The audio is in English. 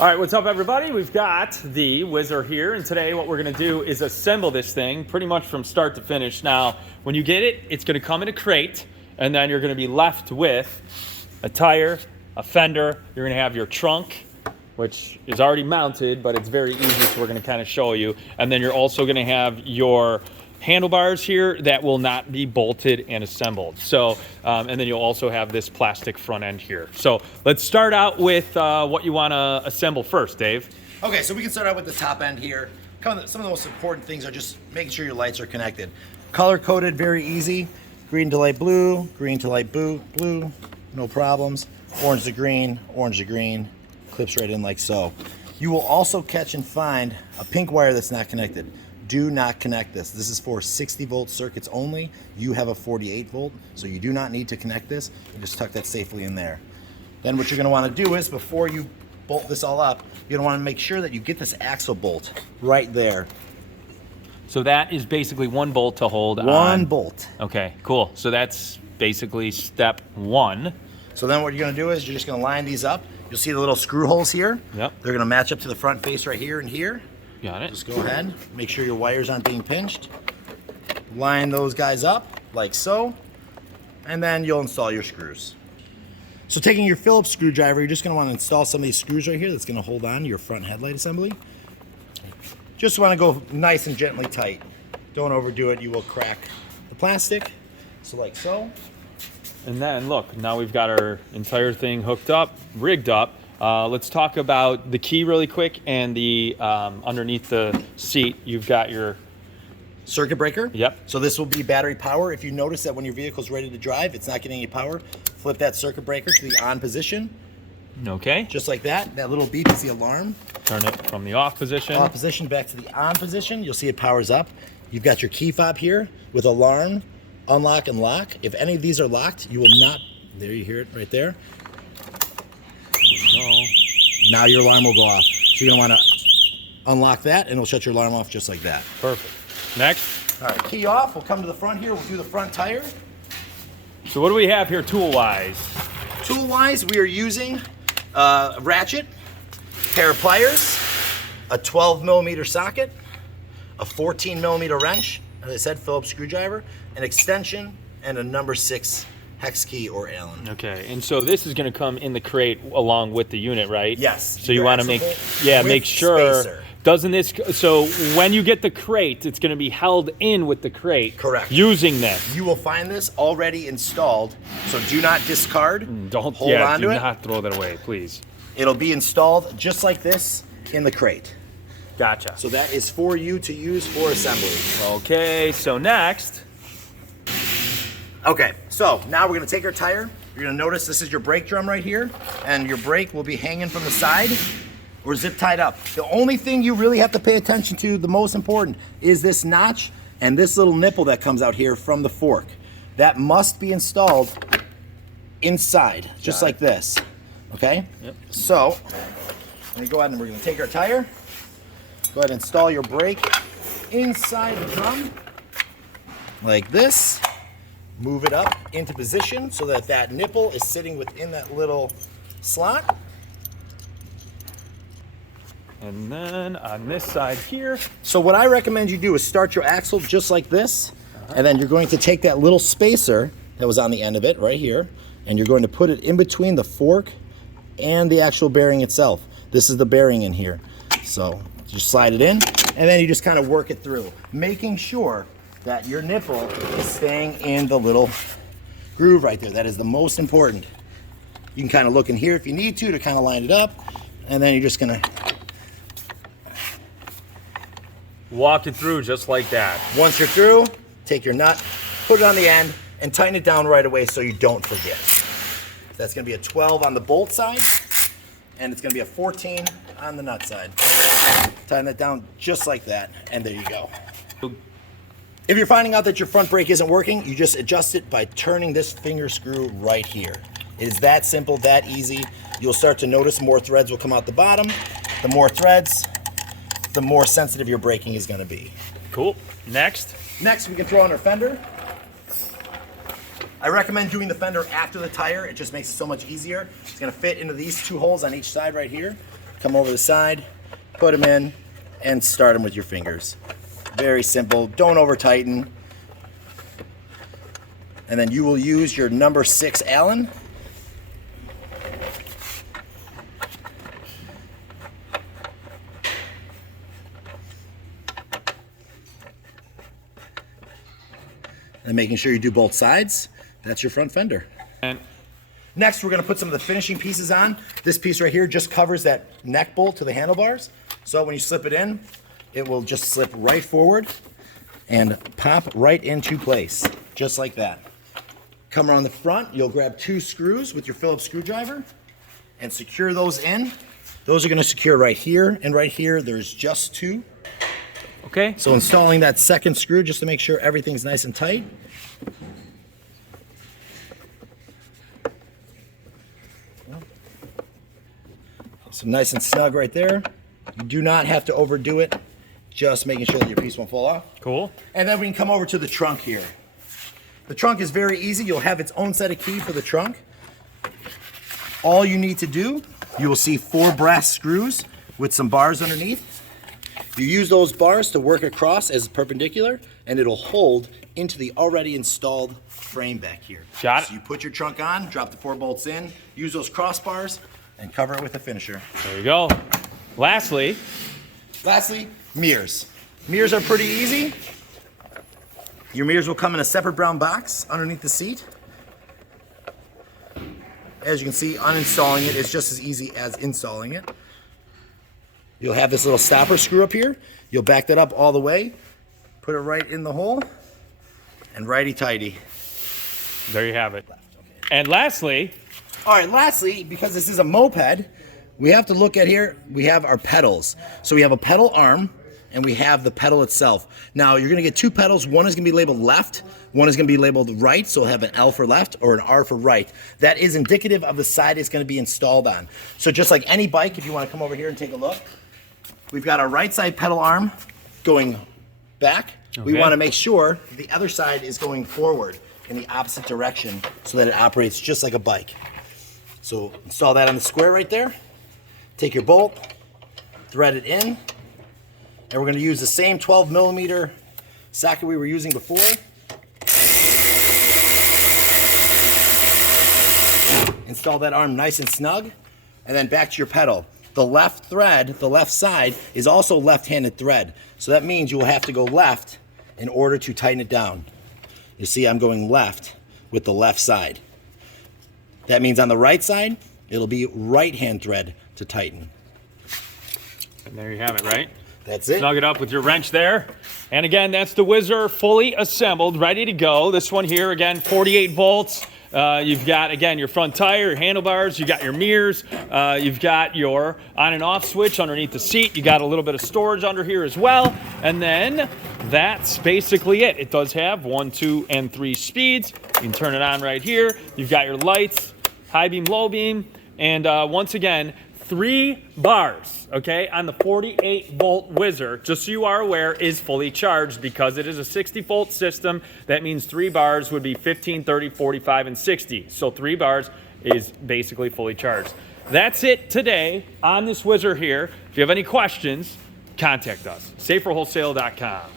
All right, what's up everybody? We've got the Wizzer here, and today what we're gonna do is assemble this thing pretty much from start to finish. Now, when you get it, it's gonna come in a crate, and then you're gonna be left with a tire, a fender, you're gonna have your trunk, which is already mounted, but it's very easy, so we're gonna kind of show you. And then you're also gonna have your handlebars here that will not be bolted and assembled. So, and then you'll also have this plastic front end here. So let's start out with what you wanna assemble first, Dave. Okay, so we can start out with the top end here. Some of the most important things are just making sure your lights are connected. Color coded, very easy. Green to light blue, green to light blue, no problems. Orange to green, clips right in like so. You will also catch and find a pink wire that's not connected. Do not connect this. This is for 60 volt circuits only. You have a 48 volt, so you do not need to connect this. You just tuck that safely in there. Then what you're gonna wanna do is, before you bolt this all up, you're gonna wanna make sure that you get this axle bolt right there. So that is basically one bolt to hold on. One bolt. Okay, cool. So that's basically step one. So then what you're gonna do is you're just gonna line these up. You'll see the little screw holes here. Yep. They're gonna match up to the front face right here and here. Got it. Just go ahead, make sure your wires aren't being pinched. Line those guys up like so, and then you'll install your screws. So taking your Phillips screwdriver, you're just gonna wanna install some of these screws right here that's gonna hold on to your front headlight assembly. Just wanna go nice and gently tight. Don't overdo it, you will crack the plastic. So like so. And then look, now we've got our entire thing hooked up, rigged up. Let's talk about the key really quick, and the underneath the seat, you've got your circuit breaker. Yep. So this will be battery power. If you notice that when your vehicle's ready to drive, it's not getting any power, flip that circuit breaker to the on position. Okay. Just like that. That little beep is the alarm. Turn it from the off position. Off position back to the on position. You'll see it powers up. You've got your key fob here with alarm, unlock, and lock. If any of these are locked, you will not. There, you hear it right there. Now your alarm will go off. So you're gonna wanna unlock that and it'll shut your alarm off just like that. Perfect. Next. All right, key off. We'll come to the front here. We'll do the front tire. So what do we have here tool-wise? Tool-wise, we are using a ratchet, pair of pliers, a 12 millimeter socket, a 14 millimeter wrench, as I said, Phillips screwdriver, an extension, and a number 6 hex key or Allen. Okay, and so this is going to come in the crate along with the unit, right? Yes. So you want to make sure. Spacer. Doesn't this? So when you get the crate, it's going to be held in with the crate. Correct. Using this. You will find this already installed, so do not discard. Don't hold on do to it. not throw that away, please. It'll be installed just like this in the crate. Gotcha. So that is for you to use for assembly. Okay, so next. Okay, so now we're gonna take our tire. You're gonna notice this is your brake drum right here, and your brake will be hanging from the side or zip tied up. The only thing you really have to pay attention to, the most important, is this notch and this little nipple that comes out here from the fork. That must be installed inside, just like this, okay? Yep. So, let me go ahead and we're gonna take our tire. Go ahead and install your brake inside the drum, like this. Move it up into position so that that nipple is sitting within that little slot. And then on this side here. So what I recommend you do is start your axle just like this, and then you're going to take that little spacer that was on the end of it right here, and you're going to put it in between the fork and the actual bearing itself. This is the bearing in here. So just slide it in, and then you just kind of work it through, making sure that your nipple is staying in the little groove right there. That is the most important. You can kind of look in here if you need to kind of line it up, and then you're just gonna Walk it through just like that. once you're through, take your nut, put it on the end, and tighten it down right away so you don't forget. That's gonna be a 12 on the bolt side, and it's gonna be a 14 on the nut side. Tighten that down just like that, and there you go. If you're finding out that your front brake isn't working, you just adjust it by turning this finger screw right here. It is that simple, that easy. You'll start to notice more threads will come out the bottom. The more threads, the more sensitive your braking is gonna be. Cool. Next. Next, we can throw on our fender. I recommend doing the fender after the tire. It just makes it so much easier. It's gonna fit into these two holes on each side right here. come over the side, put them in, and start them with your fingers. Very simple. Don't over tighten. And then you will use your number 6 Allen. And making sure you do both sides. That's your front fender. And next, we're going to put some of the finishing pieces on. This piece right here just covers that neck bolt to the handlebars. So when you slip it in, it will just slip right forward and pop right into place, just like that. Come around the front, you'll grab 2 screws with your Phillips screwdriver and secure those in. Those are going to secure right here and right here. There's just 2. okay. So installing that second screw just to make sure everything's nice and tight. So nice and snug right there. You do not have to overdo it. Just making sure that your piece won't fall off. Cool. And then we can come over to the trunk here. The trunk is very easy. You'll have its own set of key for the trunk. All you need to do, you will see 4 brass screws with some bars underneath. You use those bars to work across as perpendicular, and it'll hold into the already installed frame back here. Got it. So you put your trunk on, drop the 4 bolts in, use those crossbars, and cover it with a finisher. There you go. Lastly, mirrors. Mirrors are pretty easy. Your mirrors will come in a separate brown box underneath the seat. As you can see, uninstalling it is just as easy as installing it. You'll have this little stopper screw up here. You'll back that up all the way, put it right in the hole, and righty-tighty. there you have it. And lastly, All right, lastly, because this is a moped, we have to look at here, we have our pedals. So we have a pedal arm, and we have the pedal itself. Now, you're gonna get 2 pedals. One is gonna be labeled left, one is gonna be labeled right, so it'll have an L for left or an R for right. That is indicative of the side it's gonna be installed on. So just like any bike, if you wanna come over here and take a look, we've got our right side pedal arm going back. We Okay. wanna make sure the other side is going forward in the opposite direction so that it operates just like a bike. So install that on the square right there. Take your bolt, thread it in, and we're going to use the same 12mm socket we were using before. Install that arm nice and snug, and then back to your pedal. The left thread, the left side, is also left-handed thread. So that means you will have to go left in order to tighten it down. You see I'm going left with the left side. That means on the right side, it'll be right-hand thread to tighten. and there you have it, right? That's it. Snug it up with your wrench there. And again, that's the Wizzer fully assembled, ready to go. This one here, again, 48 volts. You've got, again, your front tire, your handlebars, you got your mirrors, you've got your on and off switch underneath the seat, you got a little bit of storage under here as well, and then that's basically it. It does have 1, 2, and 3 speeds. You can turn it on right here. You've got your lights, high beam, low beam, and once again, 3 bars, okay, on the 48 volt Wizzer, just so you are aware, is fully charged because it is a 60 volt system. That means 3 bars would be 15, 30, 45, and 60. So 3 bars is basically fully charged. That's it today on this Wizzer here. If you have any questions, contact us. SaferWholesale.com.